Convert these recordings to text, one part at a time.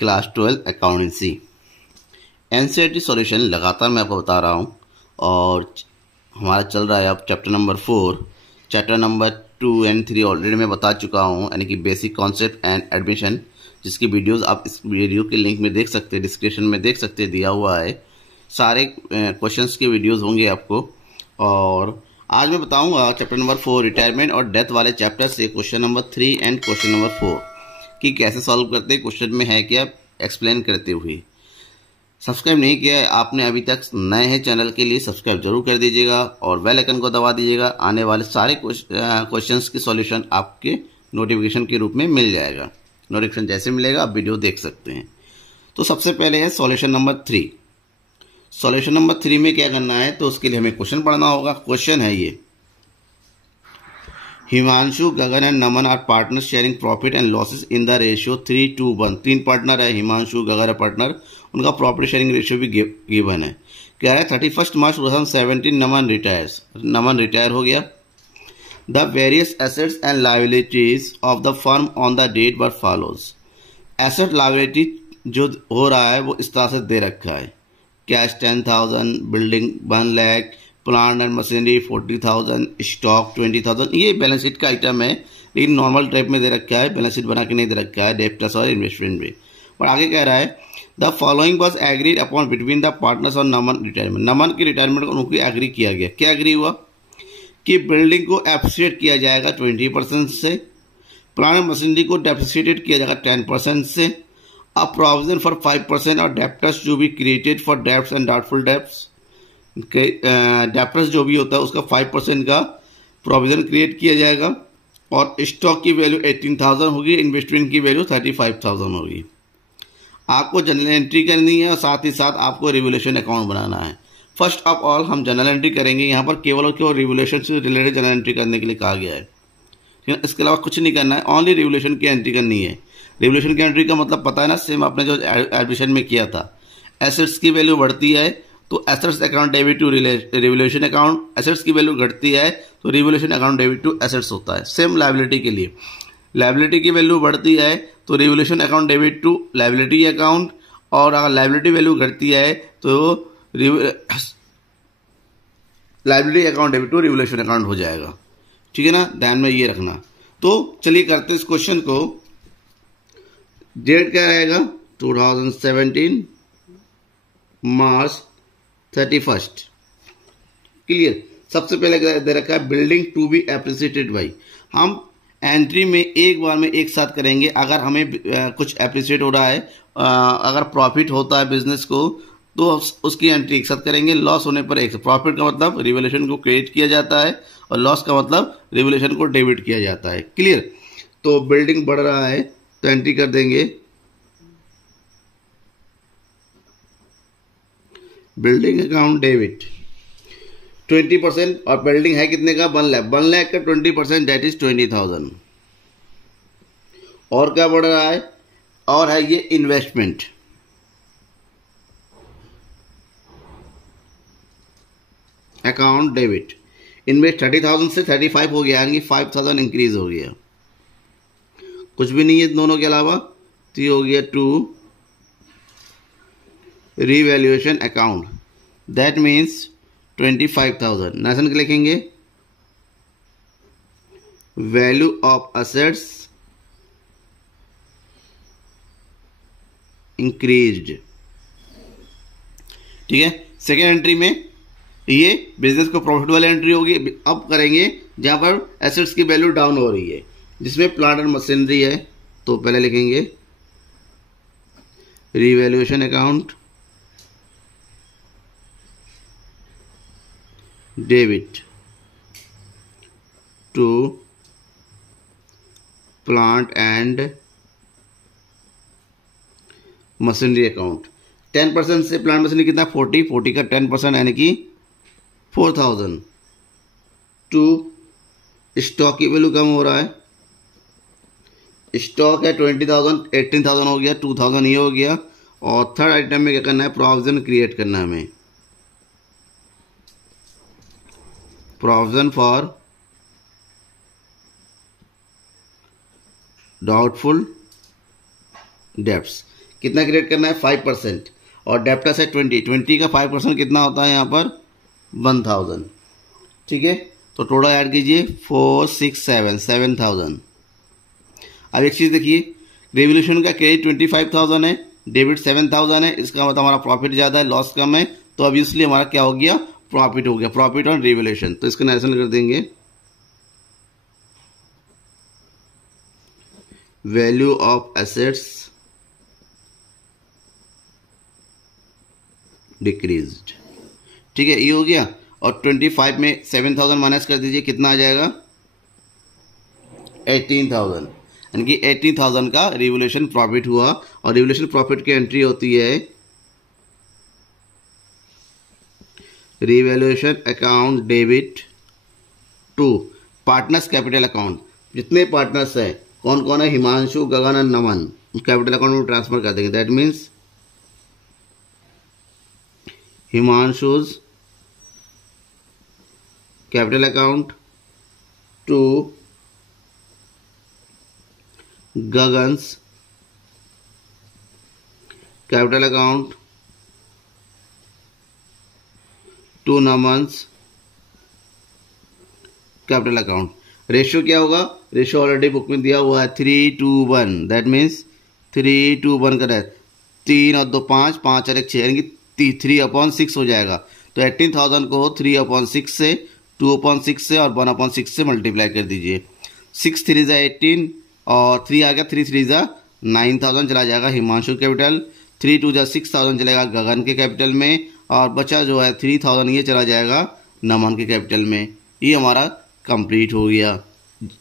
Class 12 accountancy. NCERT solution लगातार मैं आपको बता रहा हूँ और हमारा चल रहा है अब chapter number 4। Chapter number 2 and 3 already मैं बता चुका हूँ, यानी कि बेसिक कॉन्सेप्ट एंड एडमिशन, जिसकी वीडियोस आप इस वीडियो के लिंक में देख सकते हैं, डिस्क्रिप्शन में देख सकते हैं, दिया हुआ है। सारे क्वेश्चंस के वीडियोस होंगे आपको। और आज मैं बताऊंगा चैप्टर नंबर 4 रिटायरमेंट और डेथ वाले चैप्टर से question number 3 and question number 4 कि कैसे सॉल्व करते हैं, क्वेश्चन में है क्या, एक्सप्लेन करते हुए। सब्सक्राइब नहीं किया है आपने अभी तक, नए हैं चैनल के लिए सब्सक्राइब जरूर कर दीजिएगा और बेल आइकन को दबा दीजिएगा। आने वाले सारे क्वेश्चंस की सॉल्यूशन आपके नोटिफिकेशन के रूप में मिल जाएगा। नोटिफिकेशन जैसे मिलेगा आप वीडियो देख सकते हैं। तो सबसे पहले है सॉल्यूशन नंबर 3। सॉल्यूशन नंबर 3 में क्या करना है, तो उसके लिए हमें क्वेश्चन पढ़ना होगा। क्वेश्चन है ये, Himanshu, Gagan and Naman are partner sharing profit and losses in the ratio 3:1। 3 partner है, हिमांशु, गगन है पार्टनर, उनका प्रॉफिट शेयरिंग रेशियो भी गिवन है। कह रहा है 31 मार्च 2017 नमन रिटायर्स, नमन रिटायर हो गया। The various assets and liabilities of the firm on the date were follows. Asset liability जो हो रहा है वो इस तरह से दे रखा है, cash 10,000, building 1 lakh, plant and machinery 40,000, stock 20,000। ये बैलेंस शीट का आइटम है, लेकिन नॉर्मल टाइप में दे रखा है, बैलेंस शीट बना के नहीं दे रखा है, डेब्टर्स और इन्वेस्टमेंट में। और आगे कह रहा है the following was agreed upon between the partners और नमन रिटायरमेंट। नमन की रिटायरमेंट को उनको एग्री किया गया। क्या एग्री हुआ कि बिल्डिंग को एप्रिशिएट किया जाएगा 20% से, प्लांट एंड मशीनरी को डेप्रिसिएटेड किया जाएगा 10% से, a provision for 5% और डेप्टर्स जो भी created for debts and doubtful debts, debtors जो भी होता है उसका 5% का प्रोविजन क्रिएट किया जाएगा। और स्टॉक की वैल्यू 18,000 होगी, इन्वेस्टमेंट की वैल्यू 35,000 होगी। आपको जनरल एंट्री करनी है और साथ ही साथ आपको रिवोल्यूशन अकाउंट बनाना है। फर्स्ट ऑफ ऑल हम जनरल एंट्री करेंगे। यहाँ पर केवल और केवल रिवोल्यूशन से रिलेटेड जनरल एंट्री करने के लिए कहा गया है, इसके अलावा कुछ नहीं करना है, ओनली रिवोल्यूशन की एंट्री करनी है। रिवोल्यूशन की एंट्री का मतलब पता है ना, सेम आपने जो एडमिशन में किया था। एसेट्स की वैल्यू बढ़ती है तो assets account debit to revaluation account, assets की वैल्यू घटती है तो revaluation account debit to assets होता है। सेम लायबिलिटी के लिए, लायबिलिटी की वैल्यू बढ़ती है तो revaluation account debit to liability account, और अगर लायबिलिटी वैल्यू घटती है तो liability account debit to revaluation account हो जाएगा। ठीक है ना, ध्यान में ये रखना। तो चलिए करते हैं इस क्वेश्चन को। डेट क्या रहेगा, 2017 मार्च 31। क्लियर। सबसे पहले दे रखा है building to be appreciated by. हम एंट्री में एक बार में एक साथ करेंगे। अगर हमें कुछ एप्रिसिएट हो रहा है, अगर प्रॉफिट होता है बिजनेस को तो उसकी एंट्री एक साथ करेंगे, लॉस होने पर एक साथ। प्रॉफिट का मतलब रिवोल्यूशन को क्रिएट किया जाता है और लॉस का मतलब रिवोल्यूशन को डेबिट किया जाता है। क्लियर। तो बिल्डिंग बढ़ रहा है तो एंट्री कर देंगे बिल्डिंग अकाउंट डेबिट 20%, और बिल्डिंग है कितने का, 1 लाख। 1 लाख का 20% दैट इज 20,000। और क्या बढ़ रहा है, और है ये इन्वेस्टमेंट। अकाउंट डेबिट, इन्वेस्ट 30,000 से 35 हो गया, यानी 5,000 इंक्रीज हो गया। कुछ भी नहीं है दोनों के अलावा, तो ये हो गया 2 revaluation account, that means 25,000। Nation के लिखेंगे वैल्यू ऑफ असेट्स इंक्रीज्ड। ठीक है। सेकेंड एंट्री में ये बिजनेस को प्रॉफिट वाली एंट्री होगी। अब करेंगे जहां पर एसेट्स की वैल्यू डाउन हो रही है, जिसमें प्लांट एंड मशीनरी है, तो पहले लिखेंगे revaluation account debit to plant and machinery account. 10% से प्लांट मशीनरी कितना, 40 का 10% यानी कि 4,000। टू स्टॉक की वैल्यू कम हो रहा है, स्टॉक है 20,000, 18,000 हो गया, 2,000 ये हो गया। और थर्ड आइटम में क्या करना है, प्रोविजन क्रिएट करना है हमें, प्रोविजन फॉर डाउटफुल डेब्ट्स। कितना क्रिएट करना है 5%, और डेप्टर्स है 20 का 5% कितना होता है यहाँ पर 1000। ठीक है, तो टोटल ऐड कीजिए 4 6 7 7000। अब एक चीज़ देखिए, रेवोल्यूशन का क्रेडिट 25,000 है, डेबिट 7,000 है, इसका मतलब हमारा प्रॉफिट ज़्यादा है, लॉस कम है, तो ऑब्वियसली हमारा क्या हो गया, प्रॉफिट हो गया, प्रॉफिट ऑन रेवोल्यूशन। तो इसका नरेशन कर देंगे वैल्यू ऑफ एसेट्स डिक्रीज्ड। ठीक है, ये हो गया। और 25 में 7,000 माइनस कर दीजिए, कितना आ जाएगा 18,000, यानी कि 18,000 का रिवोल्यूशन प्रॉफिट हुआ। और रिवोल्यूशन प्रॉफिट की एंट्री होती है revaluation account debit to partners capital account. जितने पार्टनर्स हैं, कौन कौन है, हिमांशु, गगन और नमन, कैपिटल अकाउंट में ट्रांसफर कर देंगे। That means Himanshu's capital account to Gagan's capital account to Naman's capital account. Ratio क्या होगा, रेशियो ऑलरेडी बुक में दिया हुआ है 3:1। दैट मीन्स 3:1 का 3 और 2 5, 5 और 1 6, यानी कि 3/6 हो जाएगा। तो 18,000 को 3/6 से, 2/6 से और 1/6 से मल्टीप्लाई कर दीजिए। 6 3 ज़ा 18 और 3 आ गया, 3 3 ज़ा 9,000 चला जाएगा हिमांशु कैपिटल, 3 2 ज़ा 6,000 चलेगा गगन के कैपिटल में, और बचा जो है 3,000 ये चला जाएगा नमन के कैपिटल में। ये हमारा कंप्लीट हो गया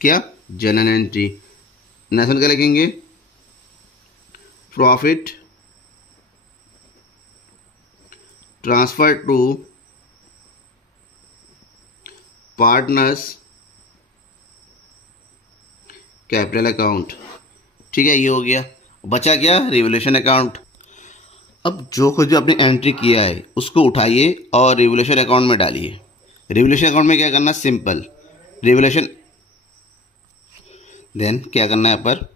क्या, जनरल एंट्री। नेशन क्या लिखेंगे, profit transfer to partners capital account. ठीक है, ये हो गया। बचा क्या, रिवोल्यूशन अकाउंट। अब जो कुछ आपने एंट्री किया है उसको उठाइए और रिवोल्यूशन अकाउंट में डालिए। रिवोल्यूशन अकाउंट में क्या करना, सिंपल रिवोल्यूशन, देन क्या करना है, यहाँ पर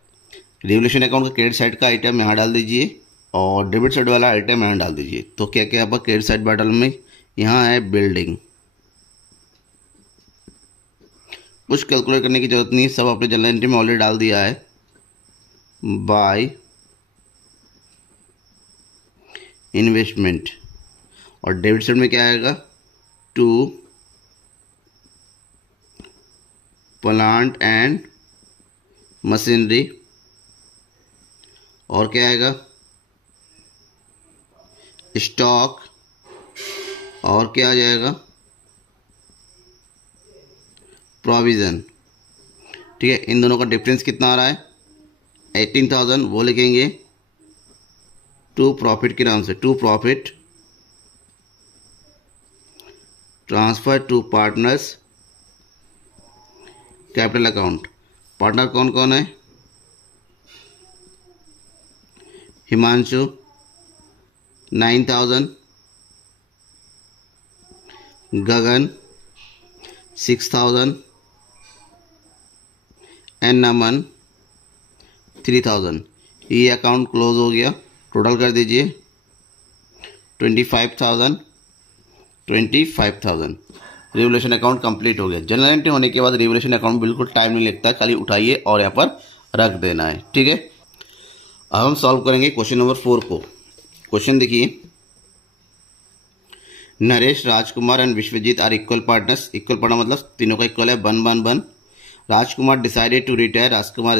रिवोल्यूशन अकाउंट का क्रेडिट साइड का आइटम यहाँ डाल दीजिए और डेबिट साइड वाला आइटम यहाँ डाल दीजिए। तो क्या क्या यहाँ पर क्रेडिट साइड बटन में यहाँ है बिल्डिंग, कुछ कैलकुलेट करने की जरूरत नहीं, सब अपने जनरल एंट्री में ऑलरेडी डाल दिया है। बाय इन्वेस्टमेंट, और डेबिट साइड में क्या आएगा, टू प्लांट एंड मशीनरी, और क्या आएगा, स्टॉक, और क्या आ जाएगा, प्रोविजन। ठीक है, इन दोनों का डिफरेंस कितना आ रहा है 18,000, वो लिखेंगे टू प्रॉफिट के नाम से, to profit transfer to partners capital account. Partner कौन कौन है, हिमांशु 9,000, गगन 6,000 एंड नमन 3,000। ये अकाउंट क्लोज हो गया। टोटल कर दीजिए 25,000। रिवोल्यूशन अकाउंट कंप्लीट हो गया। जनरल एंट्री होने के बाद रिवोल्यूशन अकाउंट बिल्कुल टाइम नहीं लगता, खाली उठाइए और यहाँ पर रख देना है। ठीक है, अब हम सॉल्व करेंगे क्वेश्चन नंबर 4 को। क्वेश्चन देखिए, Naresh, Rajkumar and Vishwajeet are equal partners. Equal partner मतलब तीनों का इक्वल है, 1 Rajkumar decided to retire, Rajkumar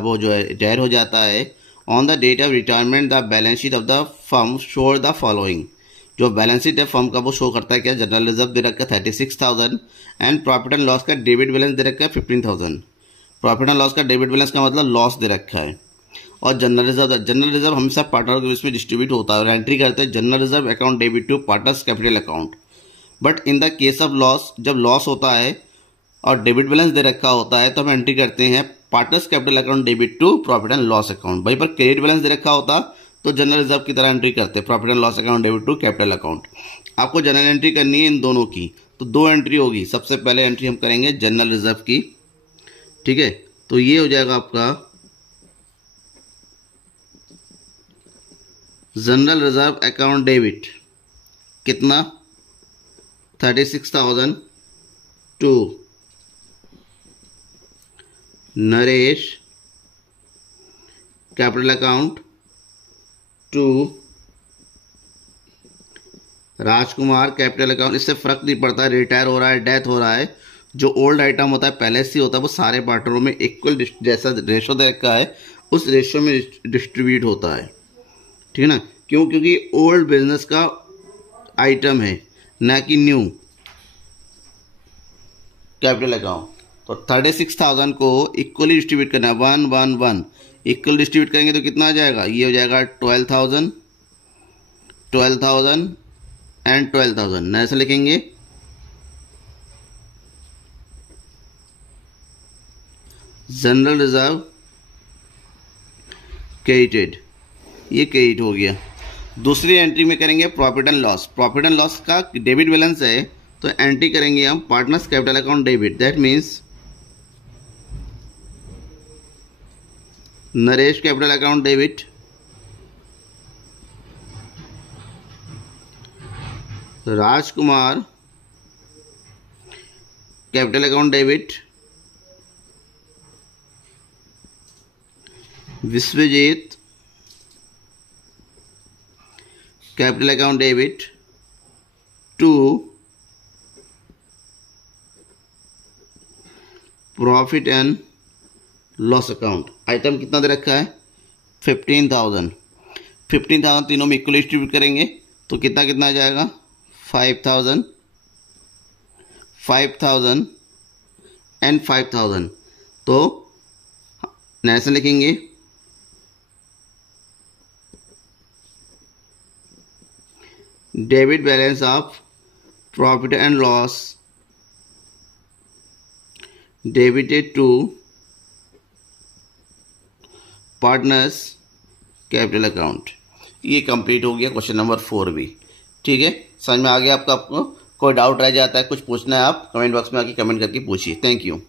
वो जो है रिटायर हो जाता है। On the date of retirement the balance sheet of the firm show the following. जो बैलेंस शीट है फर्म का वो शो करता है क्या, जनरल रिजर्व दे रखा है 36,000 एंड प्रॉफिट एंड लॉस का डेबिट बैलेंस दे रखा है 15,000। प्रॉफिट एंड लॉस का डेबिट बैलेंस का मतलब लॉस दे रखा है। और जनरल रिजर्व हमेशा पार्टनर के उसमें डिस्ट्रीब्यूट होता है और एंट्री करते हैं general reserve account debit to partners capital account. But in the case of loss, जब लॉस होता है और डेबिट बैलेंस दे रखा होता है तो हम एंट्री करते हैं partners capital account debit to profit and loss account. वहीं पर क्रेडिट बैलेंस दे रखा होता तो जनरल रिजर्व की तरह एंट्री करते हैं profit and loss account debit to capital account. आपको जनरल एंट्री करनी है इन दोनों की, तो 2 एंट्री होगी। सबसे पहले एंट्री हम करेंगे जनरल रिजर्व की। ठीक है, तो ये हो जाएगा आपका जनरल रिजर्व अकाउंट डेबिट कितना 36,000 to Naresh capital account to Rajkumar capital account. इससे फर्क नहीं पड़ता, रिटायर हो रहा है, डेथ हो रहा है, जो ओल्ड आइटम होता है पहले से होता है वो सारे पार्टनरों में इक्वल जैसा रेशो देखा है उस रेशो में डिस्ट्रीब्यूट होता है, ठीक है ना। क्यों? क्योंकि ओल्ड बिजनेस का आइटम है ना कि न्यू कैपिटल अकाउंट। तो 36,000 को इक्वली डिस्ट्रीब्यूट करना है, 1 1 1 इक्वल डिस्ट्रीब्यूट करेंगे तो कितना आ जाएगा, ये हो जाएगा 12,000 12,000 एंड 12,000। ऐसे लिखेंगे जनरल रिजर्व क्रेडिटेड, ये क्रेडिट हो गया। दूसरी एंट्री में करेंगे profit and loss. Profit and loss का डेबिट बैलेंस है तो एंट्री करेंगे हम partners capital account debit, that means Naresh capital account debit, Rajkumar capital account debit, Vishwajit capital account debit to profit and loss account. Item कितना दे रखा है 15,000। 15,000 तीनों में इक्वली डिस्ट्रीब्यूट करेंगे तो कितना कितना आ जाएगा 5,000 5,000 एंड 5,000। तो ऐसे लिखेंगे debit balance of profit and loss debited to partners capital account. ये कंप्लीट हो गया क्वेश्चन नंबर 4 भी, ठीक है। समझ में आ गया आपको कोई डाउट रह जाता है, कुछ पूछना है आप कमेंट बॉक्स में आके कमेंट करके पूछिए। Thank you.